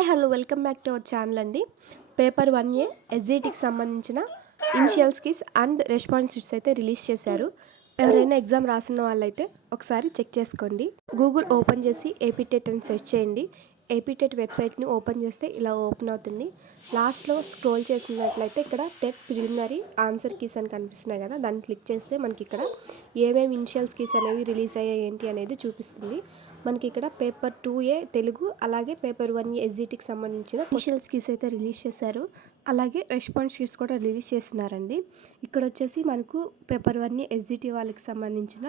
Hi hello welcome back to our channel అండి. Paper 1A ఎస్జిటికి సంబంధించిన initials keys and response sheets అయితే release చేశారు. ఎవరైనా ఎగ్జామ్ రాసిన వాళ్ళైతే ఒకసారి చెక్ చేసుకోండి. గూగుల్ ఓపెన్ చేసి ఏపీటెట్ అని సెర్చ్ చేయండి. ఏపీటెట్ వెబ్సైట్ని ఓపెన్ చేస్తే ఇలా ఓపెన్ అవుతుంది. లాస్ట్లో స్క్రోల్ చేసినట్లయితే ఇక్కడ టెట్ ప్రిలిమినరీ ఆన్సర్ కీస్ అని కనిపిస్తున్నాయి కదా, దాన్ని క్లిక్ చేస్తే మనకి ఇక్కడ ఏమేమి ఇనిషియల్స్ కీస్ అనేవి రిలీజ్ అయ్యాయి ఏంటి అనేది చూపిస్తుంది. మనకి ఇక్కడ పేపర్ 2A తెలుగు అలాగే పేపర్ 1A ఎస్జిటికి సంబంధించిన ఇనిషియల్స్ కీస్ అయితే రిలీజ్ చేశారు. అలాగే రెస్పాన్స్ షీట్స్ కూడా రిలీజ్ చేస్తున్నారండి. ఇక్కడ వచ్చేసి మనకు పేపర్ 1A ఎస్జిటి వాళ్ళకి సంబంధించిన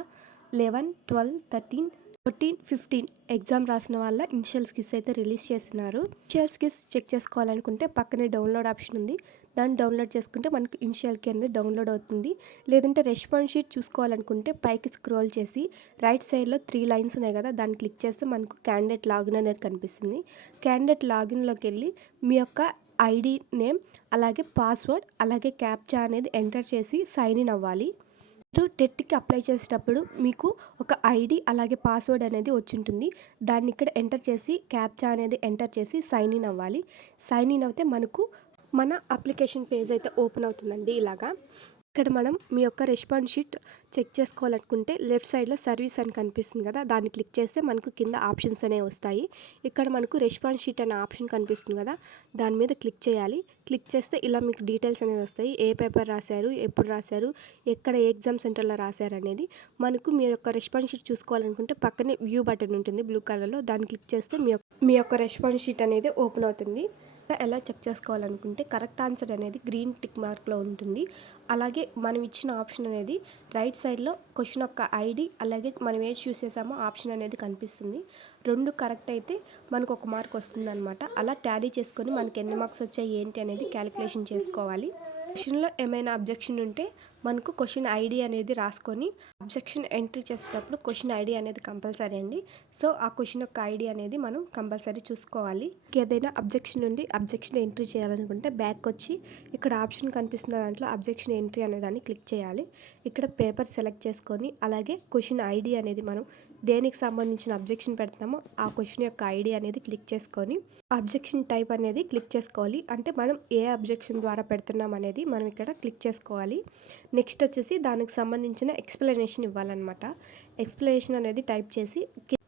11, 12, 13, 14, 15 ఎగ్జామ్ రాసిన వాళ్ళ ఇనిషియల్స్ కీస్ అయితే రిలీజ్ చేస్తున్నారు. ఇనిషియల్స్ కీస్ చెక్ చేసుకోవాలనుకుంటే పక్కనే డౌన్లోడ్ ఆప్షన్ ఉంది, దాన్ని డౌన్లోడ్ చేసుకుంటే మనకి ఇనిషియల్ కీ అనేది డౌన్లోడ్ అవుతుంది. లేదంటే రెస్పాన్స్ షీట్ చూసుకోవాలనుకుంటే పైకి స్క్రోల్ చేసి రైట్ సైడ్లో 3 లైన్స్ ఉన్నాయి కదా, దాన్ని క్లిక్ చేస్తే మనకు క్యాండిడేట్ లాగిన్ అనేది కనిపిస్తుంది. క్యాండిడేట్ లాగిన్లోకి వెళ్ళి మీ యొక్క ఐడి నేమ్ అలాగే పాస్వర్డ్ అలాగే క్యాప్చా అనేది ఎంటర్ చేసి సైన్ ఇన్ అవ్వాలి. మీరు టెట్కి అప్లై చేసేటప్పుడు మీకు ఒక ఐడి అలాగే పాస్వర్డ్ అనేది వచ్చి ఉంటుంది. దాన్ని ఇక్కడ ఎంటర్ చేసి క్యాప్చా అనేది ఎంటర్ చేసి సైన్ ఇన్ అవ్వాలి. సైన్ ఇన్ అయితే మనకు మన అప్లికేషన్ పేజ్ అయితే ఓపెన్ అవుతుందండి. ఇలాగా ఇక్కడ మనం మీ యొక్క రెస్పాన్స్ షీట్ చెక్ చేసుకోవాలనుకుంటే లెఫ్ట్ సైడ్లో సర్వీస్ అని కనిపిస్తుంది కదా, దాన్ని క్లిక్ చేస్తే మనకు కింద ఆప్షన్స్ అనేవి వస్తాయి. ఇక్కడ మనకు రెస్పాన్స్ షీట్ అనే ఆప్షన్ కనిపిస్తుంది కదా, దాని మీద క్లిక్ చేయాలి. క్లిక్ చేస్తే ఇలా మీకు డీటెయిల్స్ అనేవి వస్తాయి. ఏ పేపర్ రాశారు, ఎప్పుడు రాశారు, ఎక్కడ ఏ ఎగ్జామ్ సెంటర్లో రాశారు అనేది. మనకు మీ యొక్క రెస్పాన్స్ షీట్ చూసుకోవాలనుకుంటే పక్కనే వ్యూ బటన్ ఉంటుంది బ్లూ కలర్లో, దాన్ని క్లిక్ చేస్తే మీ యొక్క రెస్పాన్స్ షీట్ అనేది ఓపెన్ అవుతుంది. ఎలా చెక్ చేసుకోవాలనుకుంటే కరెక్ట్ ఆన్సర్ అనేది గ్రీన్ టిక్ మార్క్లో ఉంటుంది. అలాగే మనం ఇచ్చిన ఆప్షన్ అనేది రైట్ సైడ్లో క్వశ్చన్ యొక్క ఐడి అలాగే మనం ఏది చూస్ చేసామో ఆప్షన్ అనేది కనిపిస్తుంది. 2 కరెక్ట్ అయితే మనకు 1 మార్క్ వస్తుంది అనమాట. అలా టాలీ చేసుకొని మనకి ఎన్ని మార్క్స్ వచ్చాయి ఏంటి అనేది క్యాలిక్యులేషన్ చేసుకోవాలి. క్వశ్చన్లో ఏమైనా అబ్జెక్షన్ ఉంటే మనకు క్వశ్చన్ ఐడి అనేది రాసుకొని అబ్జెక్షన్ ఎంట్రీ చేసేటప్పుడు క్వశ్చన్ ఐడి అనేది కంపల్సరీ అండి. సో ఆ క్వశ్చన్ యొక్క ఐడి అనేది మనం కంపల్సరీ చూసుకోవాలి. ఏదైనా అబ్జెక్షన్ ఉండి అబ్జెక్షన్ ఎంట్రీ చేయాలనుకుంటే బ్యాక్ వచ్చి ఇక్కడ ఆప్షన్ కనిపిస్తున్న దాంట్లో అబ్జెక్షన్ ఎంట్రీ అనే దాన్ని క్లిక్ చేయాలి. ఇక్కడ పేపర్ సెలెక్ట్ చేసుకొని అలాగే క్వశ్చన్ ఐడి అనేది మనం దేనికి సంబంధించిన అబ్జెక్షన్ పెడుతున్నామో ఆ క్వశ్చన్ యొక్క ఐడి అనేది క్లిక్ చేసుకొని అబ్జెక్షన్ టైప్ అనేది క్లిక్ చేసుకోవాలి. అంటే మనం ఏ అబ్జెక్షన్ ద్వారా పెడుతున్నాం అనేది మనం ఇక్కడ క్లిక్ చేసుకోవాలి. నెక్స్ట్ వచ్చేసి దానికి సంబంధించిన ఎక్స్ప్లెనేషన్ ఇవ్వాలన్నమాట. ఎక్స్ప్లెనేషన్ అనేది టైప్ చేసి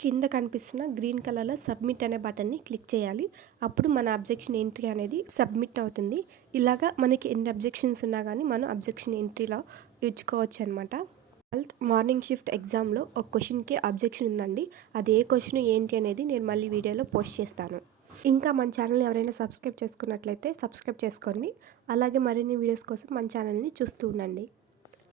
కింద కనిపిస్తున్న గ్రీన్ కలర్లో సబ్మిట్ అనే బటన్ని క్లిక్ చేయాలి. అప్పుడు మన అబ్జెక్షన్ ఎంట్రీ అనేది సబ్మిట్ అవుతుంది. ఇలాగా మనకి ఎన్ని అబ్జెక్షన్స్ ఉన్నా కానీ మనం అబ్జెక్షన్ ఎంట్రీలో ఇచ్చుకోవచ్చు అనమాట. 12th మార్నింగ్ షిఫ్ట్ ఎగ్జామ్లో ఒక క్వశ్చన్కి అబ్జెక్షన్ ఉందండి. అది ఏ క్వశ్చన్ ఏంటి అనేది నేను మళ్ళీ వీడియోలో పోస్ట్ చేస్తాను. ఇంకా మన ఛానల్ని ఎవరైనా సబ్స్క్రైబ్ చేసుకున్నట్లయితే సబ్స్క్రైబ్ చేసుకోండి. అలాగే మరిన్ని వీడియోస్ కోసం మన ఛానల్ని చూస్తూ ఉండండి.